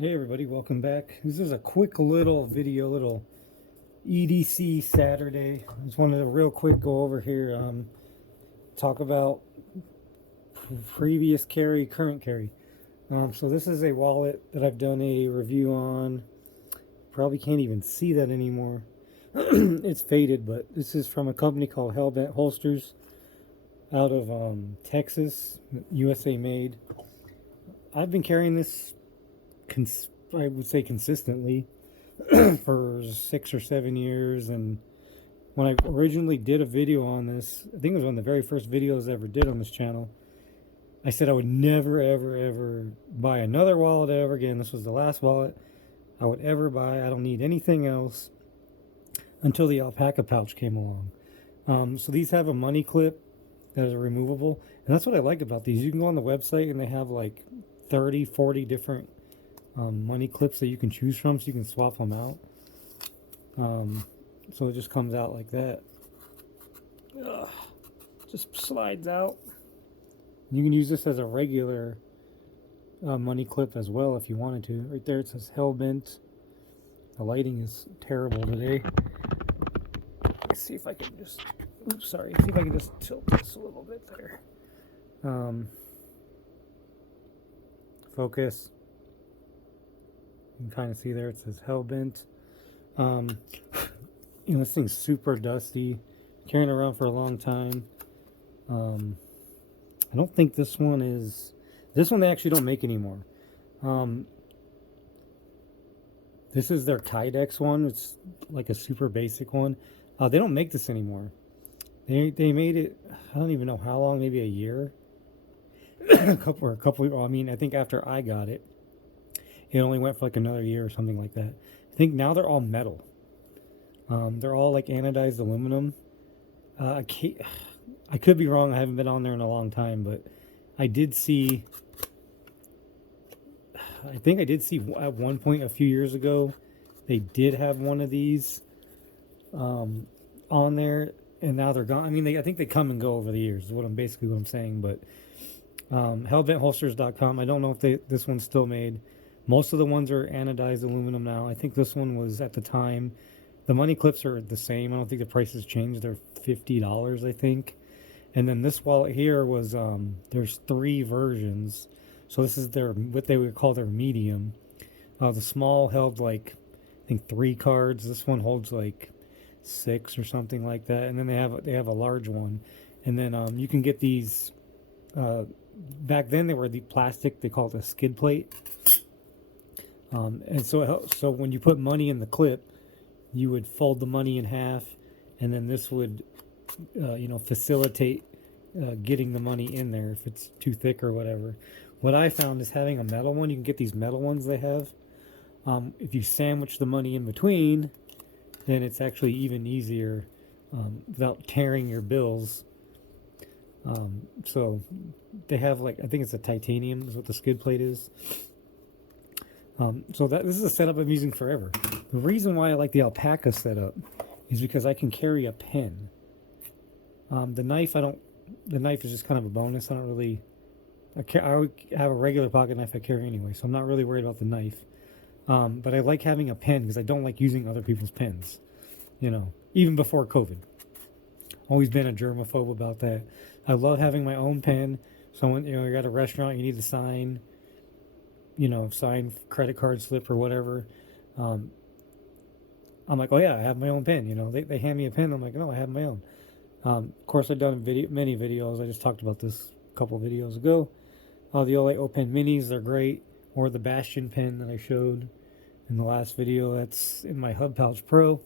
Hey everybody, welcome back. This is a quick little video, little EDC Saturday. I just wanted to real quick go over here, talk about previous carry, current carry. So this is a wallet that I've done a review on. Probably can't even see that anymore. It's faded, but this is from a company called Hellbent Holsters out of Texas, USA made. I've been carrying this I would say consistently for 6 or 7 years. And when I originally did a video on this, I think it was one of the very first videos I ever did on this channel, I said I would never, ever, ever buy another wallet ever again. This was the last wallet I would ever buy. I don't need anything else until the alpaca pouch came along. So these have a money clip that is removable. And that's what I like about these. You can go on the website and they have like 30, 40 different money clips that you can choose from, so you can swap them out. So it just comes out like that. Just slides out. You can use this as a regular money clip as well if you wanted to. Right there it says Hellbent. The lighting is terrible today. Let's see if I can just, oops, sorry. See if I can just tilt this a little bit there. Focus. You can kind of see there it says Hellbent. This thing's super dusty. Carrying it around for a long time. I don't think this one is. This one they actually don't make anymore. This is their Kydex one. It's like a super basic one. They don't make this anymore. They made it. I don't even know how long. Maybe a year. a couple. I mean, I think after I got it, it only went for like another year or something like that. I think now they're all metal. They're all like anodized aluminum. I could be wrong. I haven't been on there in a long time, but I did see. I think I did see at one point a few years ago, they did have one of these on there, and now they're gone. I mean, I think they come and go over the years. Is what I'm saying. But hellbentholsters.com. I don't know if this one's still made. Most of the ones are anodized aluminum now. I think this one was at the time. The money clips are the same. I don't think the prices changed. They're $50, I think. And then this wallet here was, there's 3 versions. So this is what they would call their medium. The small held like, I think 3 cards. This one holds like 6 or something like that. And then they have a large one. And then you can get these, back then they were the plastic, they call it a skid plate. And so when you put money in the clip, you would fold the money in half, and then this would, facilitate getting the money in there if it's too thick or whatever. What I found is having a metal one. You can get these metal ones they have. If you sandwich the money in between, then it's actually even easier without tearing your bills. So they have I think it's a titanium is what the skid plate is. So this is a setup I'm using forever. The reason why I like the alpaca setup is because I can carry a pen. The knife is just kind of a bonus. I would have a regular pocket knife I carry anyway, so I'm not really worried about the knife. But I like having a pen because I don't like using other people's pens. Even before COVID. Always been a germaphobe about that. I love having my own pen. So when you're at a restaurant, you need to sign credit card slip or whatever. I'm like, oh yeah, I have my own pen. They hand me a pen. I'm like, no, I have my own. Of course, I've done many videos. I just talked about this a couple videos ago. The Olay O Pen Minis, they're great. Or the Bastion pen that I showed in the last video. That's in my Hub Pouch Pro.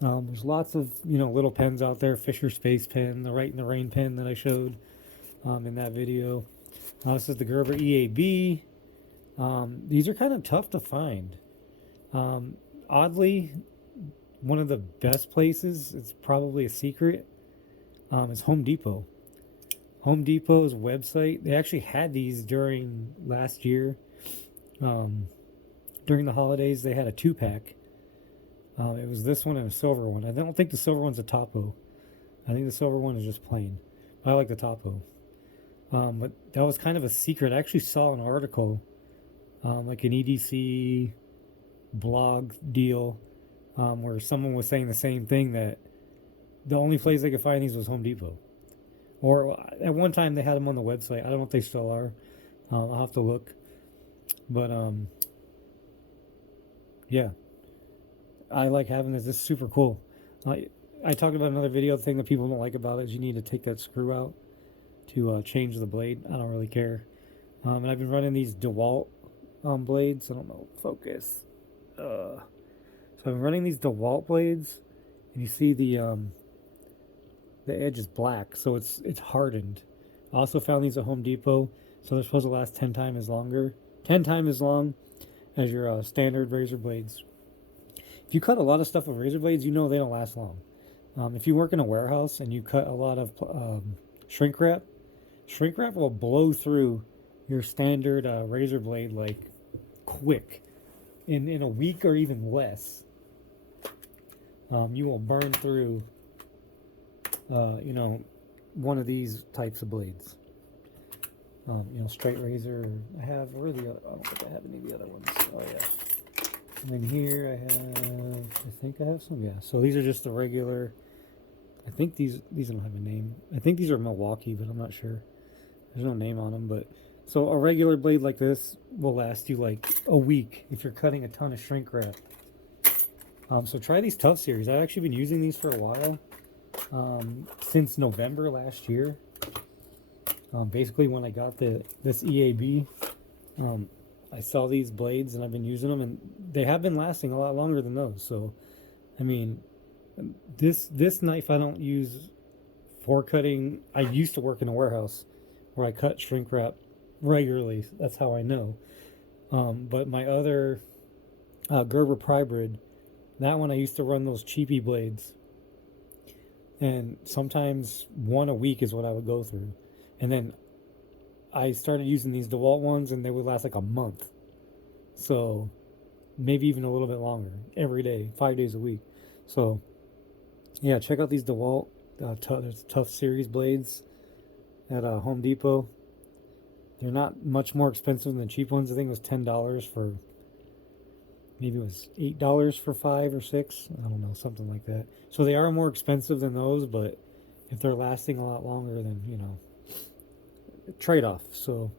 There's lots of little pens out there. Fisher Space Pen, the Write in the Rain pen that I showed in that video. This is the Gerber EAB. These are kind of tough to find. Oddly, one of the best places, it's probably a secret, is Home Depot. Home Depot's website, they actually had these during last year. During the holidays, they had a 2-pack. It was this one and a silver one. I don't think the silver one's a topo. I think the silver one is just plain. I like the topo. But that was kind of a secret. I actually saw an article like an EDC blog deal, where someone was saying the same thing, that the only place they could find these was Home Depot. Or at one time they had them on the website. I don't know if they still are. I'll have to look. But yeah, I like having this. This is super cool. I talked about another video. The thing that people don't like about it is you need to take that screw out to change the blade. I don't really care. And I've been running these DeWalt blades. I don't know. Focus. So I've been running these DeWalt blades, and you see the edge is black, so it's hardened. I also found these at Home Depot, so they're supposed to last 10 times as long as your standard razor blades. If you cut a lot of stuff with razor blades, you know they don't last long. If you work in a warehouse and you cut a lot of shrink wrap will blow through your standard razor blade like quick. In a week or even less, you will burn through one of these types of blades. Straight razor. I don't think I have any of the other ones. Oh yeah. And then here I think I have some. Yeah. So these are just the regular. I think these don't have a name. I think these are Milwaukee, but I'm not sure. There's no name on them, but so a regular blade like this will last you like a week if you're cutting a ton of shrink wrap. So try these Tough Series. I've actually been using these for a while. Since November last year. Basically when I got this EAB, I saw these blades and I've been using them, and they have been lasting a lot longer than those. So, I mean, this knife I don't use for cutting. I used to work in a warehouse where I cut shrink wrap regularly. That's how I know. But my other Gerber Prybrid, that one I used to run those cheapy blades. And sometimes one a week is what I would go through. And then I started using these DeWalt ones, and they would last like a month. So maybe even a little bit longer. Every day, 5 days a week. So yeah, check out these DeWalt Tough Series blades at Home Depot. They're not much more expensive than the cheap ones. I think it was $10 for, maybe it was $8 for 5 or 6. I don't know, something like that. So they are more expensive than those, but if they're lasting a lot longer, then, trade-off. So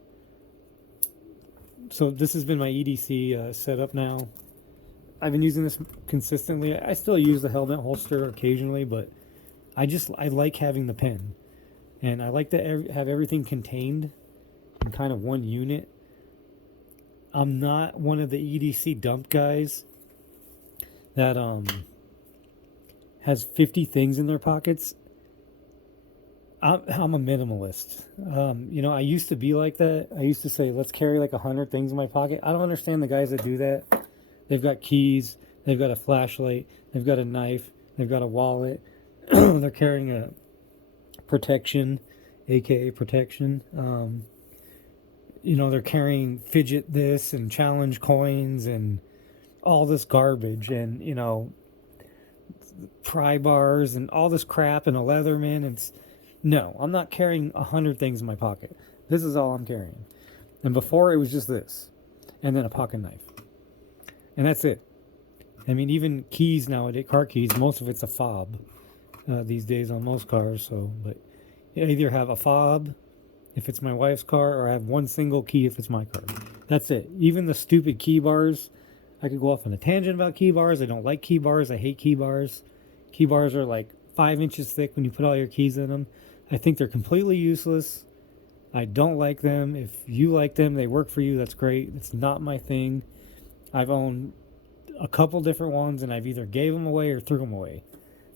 this has been my EDC setup now. I've been using this consistently. I still use the helmet holster occasionally, but I like having the pen. And I like to have everything contained in kind of one unit. I'm not one of the EDC dump guys that has 50 things in their pockets. I'm a minimalist. I used to be like that. I used to say, let's carry like 100 things in my pocket. I don't understand the guys that do that. They've got keys, they've got a flashlight, they've got a knife, they've got a wallet. They're carrying a protection, aka protection. They're carrying fidget this and challenge coins and all this garbage, and pry bars and all this crap, and a Leatherman. No, I'm not carrying 100 things in my pocket. This is all I'm carrying. And before, it was just this, and then a pocket knife, and that's it. I mean, even keys nowadays, car keys, most of it's a fob these days on most cars. So, but I either have a fob if it's my wife's car, or I have one single key if it's my car. That's it. Even the stupid key bars, I could go off on a tangent about key bars. I don't like key bars. I hate key bars. Key bars are like 5 inches thick when you put all your keys in them. I think they're completely useless. I don't like them. If you like them, they work for you, that's great. It's not my thing. I've owned a couple different ones, and I've either gave them away or threw them away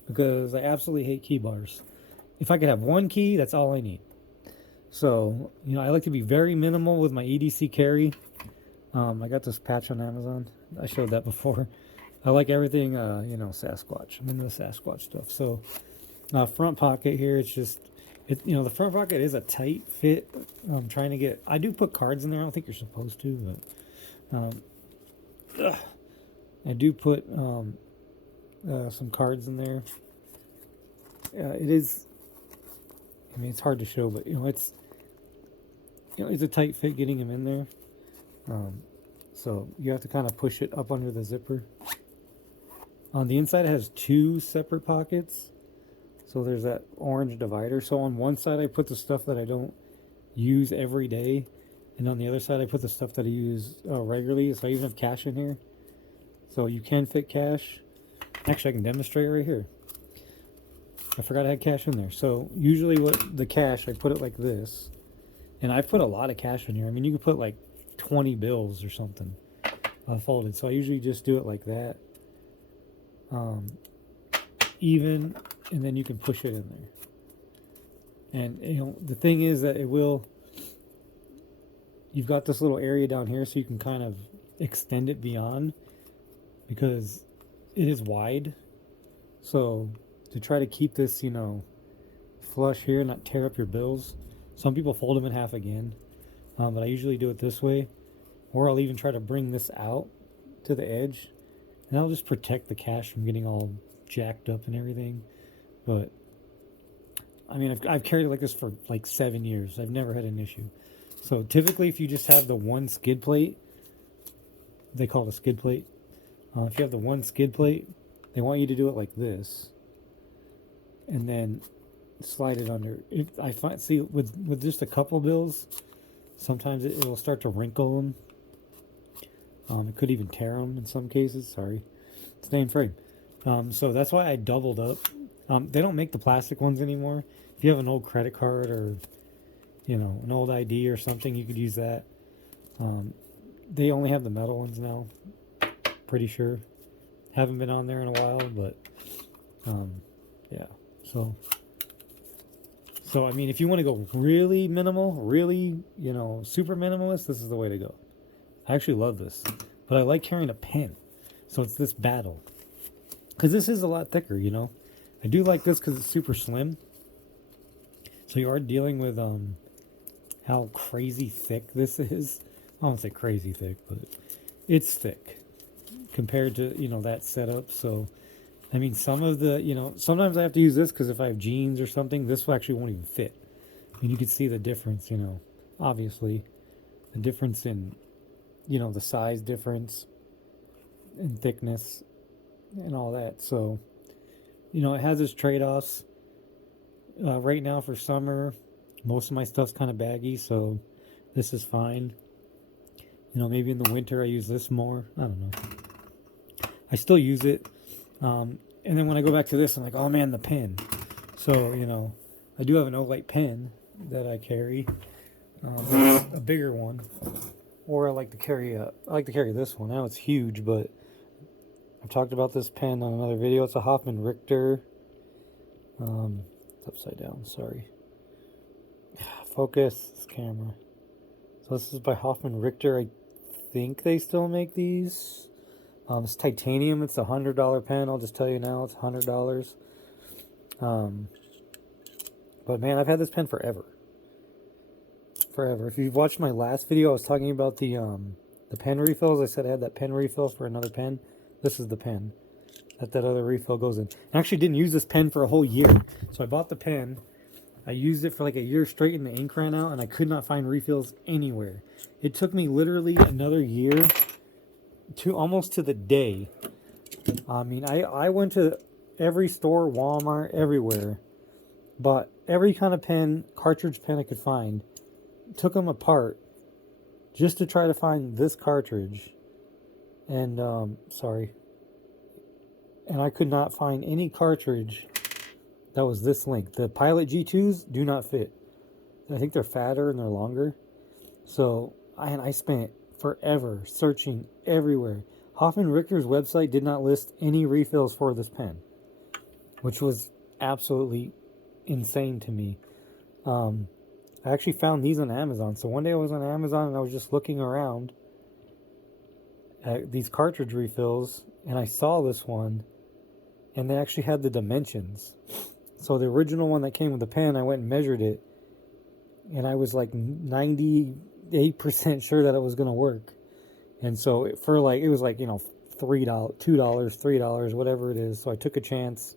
because I absolutely hate key bars. If I could have one key, that's all I need. So, I like to be very minimal with my EDC carry. I got this patch on Amazon. I showed that before. I like everything, Sasquatch. I'm into the Sasquatch stuff. So, front pocket here, it's just, the front pocket is a tight fit. I'm trying to get, I do put cards in there. I don't think you're supposed to, but I do put some cards in there. It is, it's hard to show, but it's a tight fit getting them in there. So you have to kind of push it up under the zipper. On the inside, it has 2 separate pockets. So there's that orange divider. So on one side, I put the stuff that I don't use every day. And on the other side, I put the stuff that I use regularly. So I even have cash in here. So you can fit cash. Actually, I can demonstrate right here. I forgot I had cash in there. So usually what the cash, I put it like this. And I put a lot of cash in here. I mean, you can put like 20 bills or something folded. So I usually just do it like that. Even, and then you can push it in there. And you know, the thing is that it will, you've got this little area down here so you can kind of extend it beyond, because it is wide. So to try to keep this, you know, flush here and not tear up your bills, some people fold them in half again, but I usually do it this way, or I'll even try to bring this out to the edge, and that'll just protect the cash from getting all jacked up and everything. But I mean, I've carried it like this for like 7 years. I've never had an issue. So typically, if you just have the one skid plate, they call it a skid plate. If you have the one skid plate, they want you to do it like this, and then slide it under. If I find, see, with just a couple bills, sometimes it will start to wrinkle them. It could even tear them in some cases. Sorry, same frame. So that's why I doubled up. They don't make the plastic ones anymore. If you have an old credit card or, you know, an old ID or something, you could use that. They only have the metal ones now. Pretty sure. Haven't been on there in a while, but yeah. So I mean, if you want to go really minimal, really, you know, super minimalist, this is the way to go. I actually love this, but I like carrying a pen. So it's this battle, because this is a lot thicker, you know. I do like this because it's super slim. So you are dealing with how crazy thick this is. I won't say crazy thick, but it's thick compared to, you know, that setup. So I mean, some of the, you know, sometimes I have to use this because if I have jeans or something, this actually won't even fit. I mean, you can see the difference, you know, obviously the difference in, you know, the size difference and thickness and all that. So, you know, it has its trade-offs. Right now for summer, most of my stuff's kind of baggy, so this is fine. You know, maybe in the winter I use this more. I don't know. I still use it. And then when I go back to this, I'm like, oh man, the pen. So, you know, I do have an Olight pen that I carry. A bigger one. Or I like to carry this one. Now it's huge, but I've talked about this pen on another video. It's a Hoffman Richter. It's upside down, sorry. Focus this camera. So this is by Hoffman Richter. I think they still make these. It's titanium. It's a $100 pen. I'll just tell you now, it's $100. But man, I've had this pen forever. Forever. If you've watched my last video, I was talking about the pen refills. I said I had that pen refill for another pen. This is the pen that other refill goes in. I actually didn't use this pen for a whole year. So I bought the pen. I used it for like a year straight and the ink ran out and I could not find refills anywhere. It took me literally another year to almost to the day. I mean, I went to every store, Walmart, everywhere. Bought every kind of pen, cartridge pen I could find. Took them apart just to try to find this cartridge. And, sorry. And I could not find any cartridge that was this length. The Pilot G2s do not fit. I think they're fatter and they're longer. So, I spent forever searching everywhere. Hoffman Richter's website did not list any refills for this pen, which was absolutely insane to me. I actually found these on Amazon. So one day I was on Amazon and I was just looking around at these cartridge refills and I saw this one and they actually had the dimensions. So the original one that came with the pen, I went and measured it and I was like 98% sure that it was going to work. And so for like, it was like, you know, $3, $2, $3, whatever it is. So I took a chance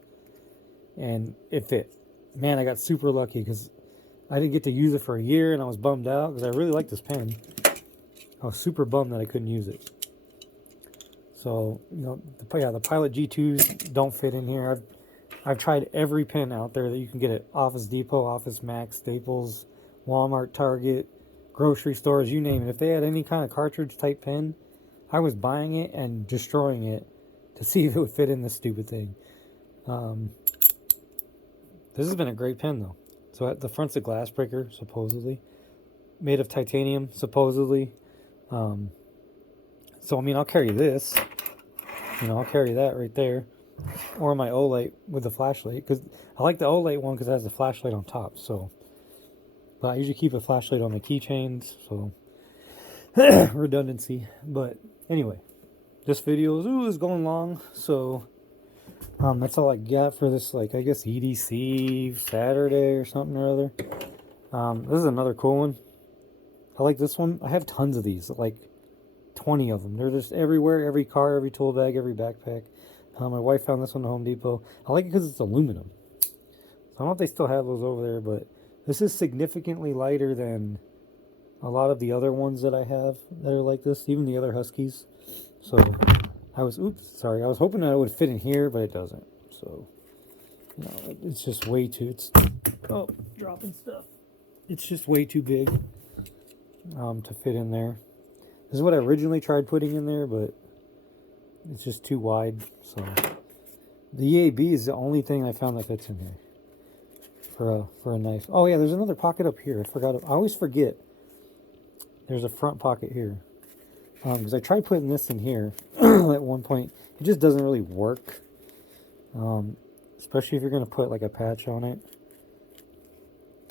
and it fit. Man, I got super lucky because I didn't get to use it for a year and I was bummed out because I really like this pen. I was super bummed that I couldn't use it. So, you know, the Pilot G2s don't fit in here. I've tried every pin out there that you can get at Office Depot, Office Max, Staples, Walmart, Target, grocery stores, you name it. If they had any kind of cartridge type pin, I was buying it and destroying it to see if it would fit in this stupid thing. This has been a great pin though. So the front's a glass breaker, supposedly. Made of titanium, supposedly. So, I mean, I'll carry this. You know, I'll carry that right there. Or my Olight with the flashlight. Because I like the Olight one because it has the flashlight on top. So, but I usually keep a flashlight on my keychains. So, redundancy. But anyway, this video is going long. So, that's all I got for this, like, I guess EDC Saturday or something or other. This is another cool one. I like this one. I have tons of these, like 20 of them. They're just everywhere, every car, every tool bag, every backpack. My wife found this one at Home Depot. I like it because it's aluminum. So I don't know if they still have those over there, but this is significantly lighter than a lot of the other ones that I have that are like this, even the other Huskies. So I was hoping that it would fit in here, but it doesn't. So, you know, it's just way too, dropping stuff. It's just way too big to fit in there. This is what I originally tried putting in there, but it's just too wide. So the EAB is the only thing I found that fits in here for a knife. Oh yeah, there's another pocket up here. I forgot. I always forget. There's a front pocket here. Because I tried putting this in here at one point. It just doesn't really work. Especially if you're gonna put like a patch on it.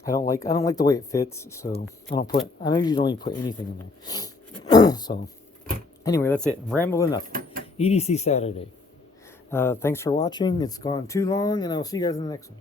I don't like the way it fits, so I usually don't even put anything in there. So anyway, that's it. I'm rambling enough. EDC Saturday. Thanks for watching. It's gone too long, and I will see you guys in the next one.